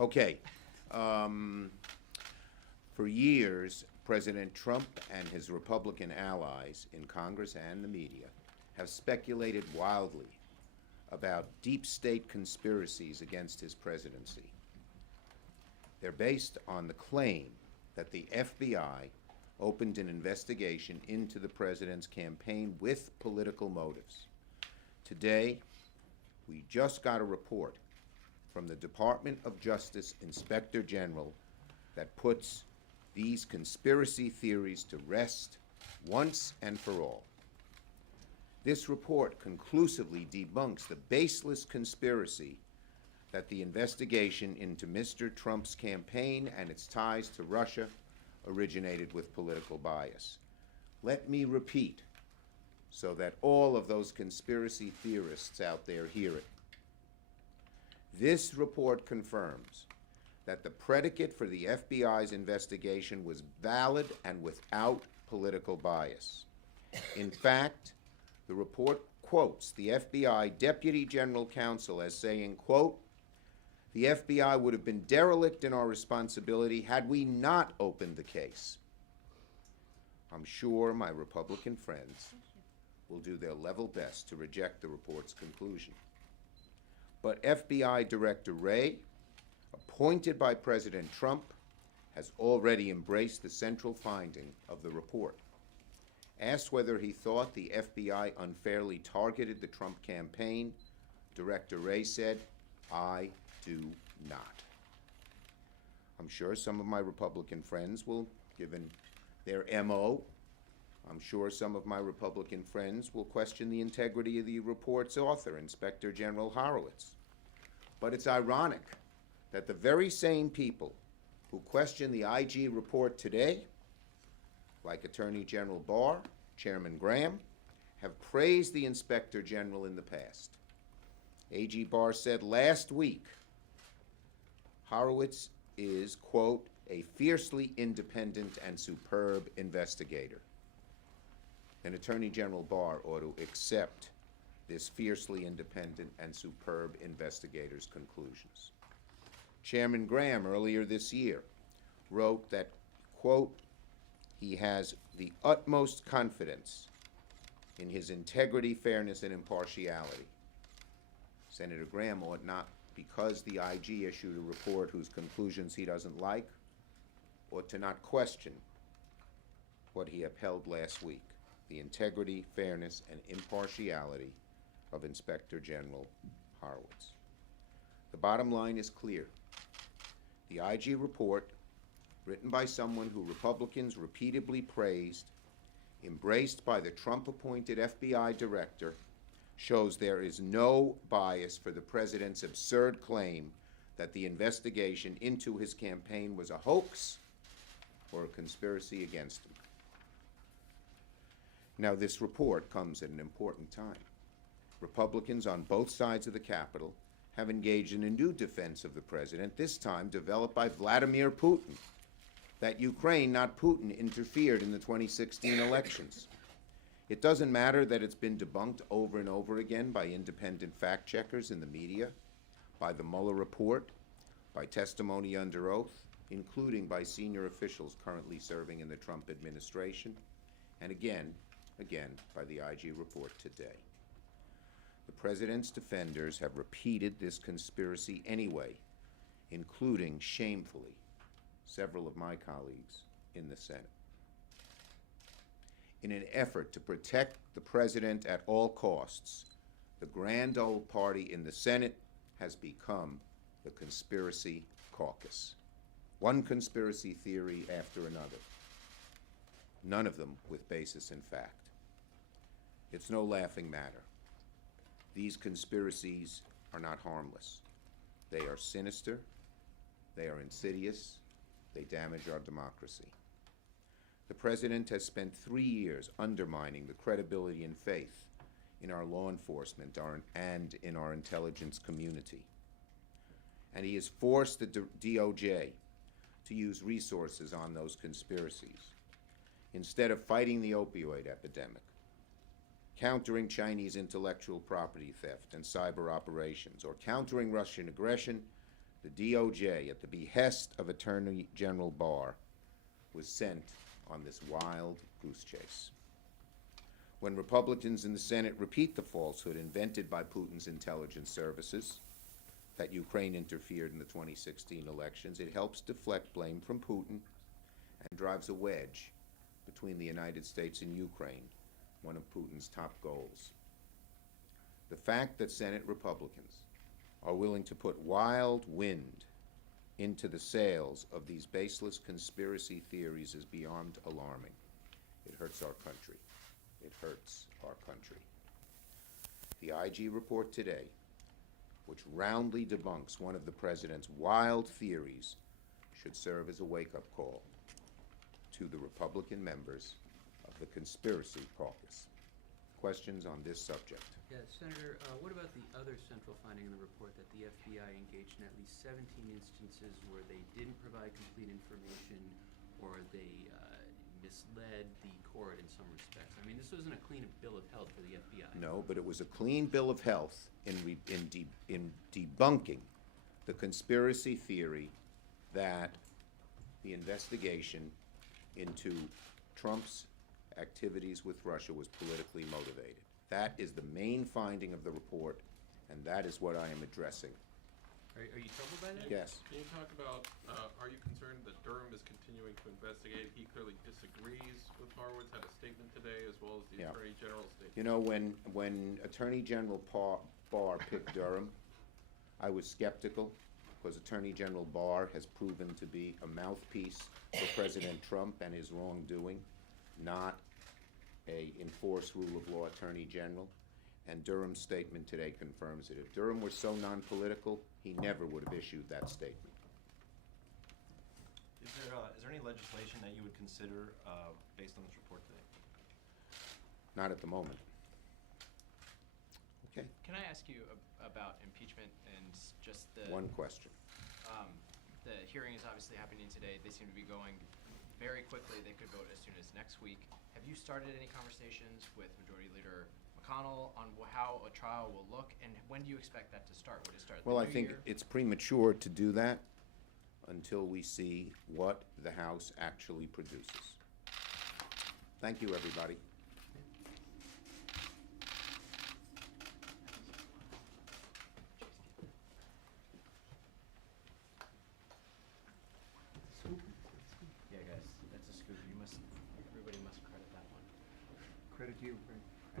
Okay. Um, for years, President Trump and his Republican allies in Congress and the media have speculated wildly about deep state conspiracies against his presidency. They're based on the claim that the FBI opened an investigation into the president's campaign with political motives. Today, we just got a report from the Department of Justice Inspector General that puts these conspiracy theories to rest once and for all. This report conclusively debunks the baseless conspiracy that the investigation into Mr. Trump's campaign and its ties to Russia originated with political bias. Let me repeat so that all of those conspiracy theorists out there hear it. This report confirms that the predicate for the FBI's investigation was valid and without political bias. In fact, the report quotes the FBI Deputy General Counsel as saying, quote, "The FBI would have been derelict in our responsibility had we not opened the case." I'm sure my Republican friends will do their level best to reject the report's conclusion. But FBI Director Wray, appointed by President Trump, has already embraced the central finding of the report. Asked whether he thought the FBI unfairly targeted the Trump campaign, Director Wray said, "I do not." I'm sure some of my Republican friends will, given their MO, I'm sure some of my Republican friends will question the integrity of the report's author, Inspector General Horowitz. But it's ironic that the very same people who question the IG report today, like Attorney General Barr, Chairman Graham, have praised the Inspector General in the past. AG Barr said last week, Horowitz is, quote, "a fiercely independent and superb investigator." And Attorney General Barr ought to accept this fiercely independent and superb investigator's conclusions. Chairman Graham, earlier this year, wrote that, quote, "he has the utmost confidence in his integrity, fairness, and impartiality." Senator Graham ought not, because the IG issued a report whose conclusions he doesn't like, ought to not question what he upheld last week, the integrity, fairness, and impartiality of Inspector General Horowitz. The bottom line is clear. The IG report, written by someone who Republicans repeatedly praised, embraced by the Trump-appointed FBI director, shows there is no bias for the president's absurd claim that the investigation into his campaign was a hoax or a conspiracy against him. Now, this report comes at an important time. Republicans on both sides of the Capitol have engaged in a new defense of the president, this time developed by Vladimir Putin, that Ukraine, not Putin, interfered in the 2016 elections. It doesn't matter that it's been debunked over and over again by independent fact-checkers in the media, by the Mueller report, by testimony under oath, including by senior officials currently serving in the Trump administration, and again by the IG report today. The president's defenders have repeated this conspiracy anyway, including, shamefully, several of my colleagues in the Senate. In an effort to protect the president at all costs, the grand old party in the Senate has become the conspiracy caucus. One conspiracy theory after another, none of them with basis in fact. It's no laughing matter. These conspiracies are not harmless. They are sinister, they are insidious, they damage our democracy. The president has spent 3 years undermining the credibility and faith in our law enforcement and in our intelligence community. And he has forced the DOJ to use resources on those conspiracies instead of fighting the opioid epidemic, countering Chinese intellectual property theft and cyber operations, or countering Russian aggression. the DOJ, at the behest of Attorney General Barr, was sent on this wild goose chase. When Republicans in the Senate repeat the falsehood invented by Putin's intelligence services that Ukraine interfered in the 2016 elections, it helps deflect blame from Putin and drives a wedge between the United States and Ukraine, one of Putin's top goals. The fact that Senate Republicans are willing to put wild wind into the sails of these baseless conspiracy theories is beyond alarming. It hurts our country. It hurts our country. The IG report today, which roundly debunks one of the president's wild theories, should serve as a wake-up call to the Republican members of the Conspiracy Caucus. Questions on this subject? Yes, Senator, what about the other central finding in the report that the FBI engaged in at least 17 instances where they didn't provide complete information or they misled the court in some respects? I mean, this wasn't a clean bill of health for the FBI. No, but it was a clean bill of health in debunking the conspiracy theory that the investigation into Trump's activities with Russia was politically motivated. That is the main finding of the report, and that is what I am addressing. Are you troubled by that? Yes. Can you talk about, are you concerned that Durham is continuing to investigate? He clearly disagrees with Horowitz, had a statement today, as well as the Attorney General's statement. You know, when Attorney General Barr picked Durham, I was skeptical, because Attorney General Barr has proven to be a mouthpiece for President Trump and his wrongdoing, not a enforced rule of law Attorney General. And Durham's statement today confirms it. If Durham were so non-political, he never would have issued that statement. Is there any legislation that you would consider based on this report today? Not at the moment. Okay. Can I ask you about impeachment and just the... One question. The hearing is obviously happening today. They seem to be going very quickly. They could vote as soon as next week. Have you started any conversations with Majority Leader McConnell on how a trial will look, and when do you expect that to start? Would it start Well, I the new think year? it's premature to do that until we see what the House actually produces. Thank you, everybody. Yeah, guys, that's a scoop. Everybody must credit that one. Credit you, Frank.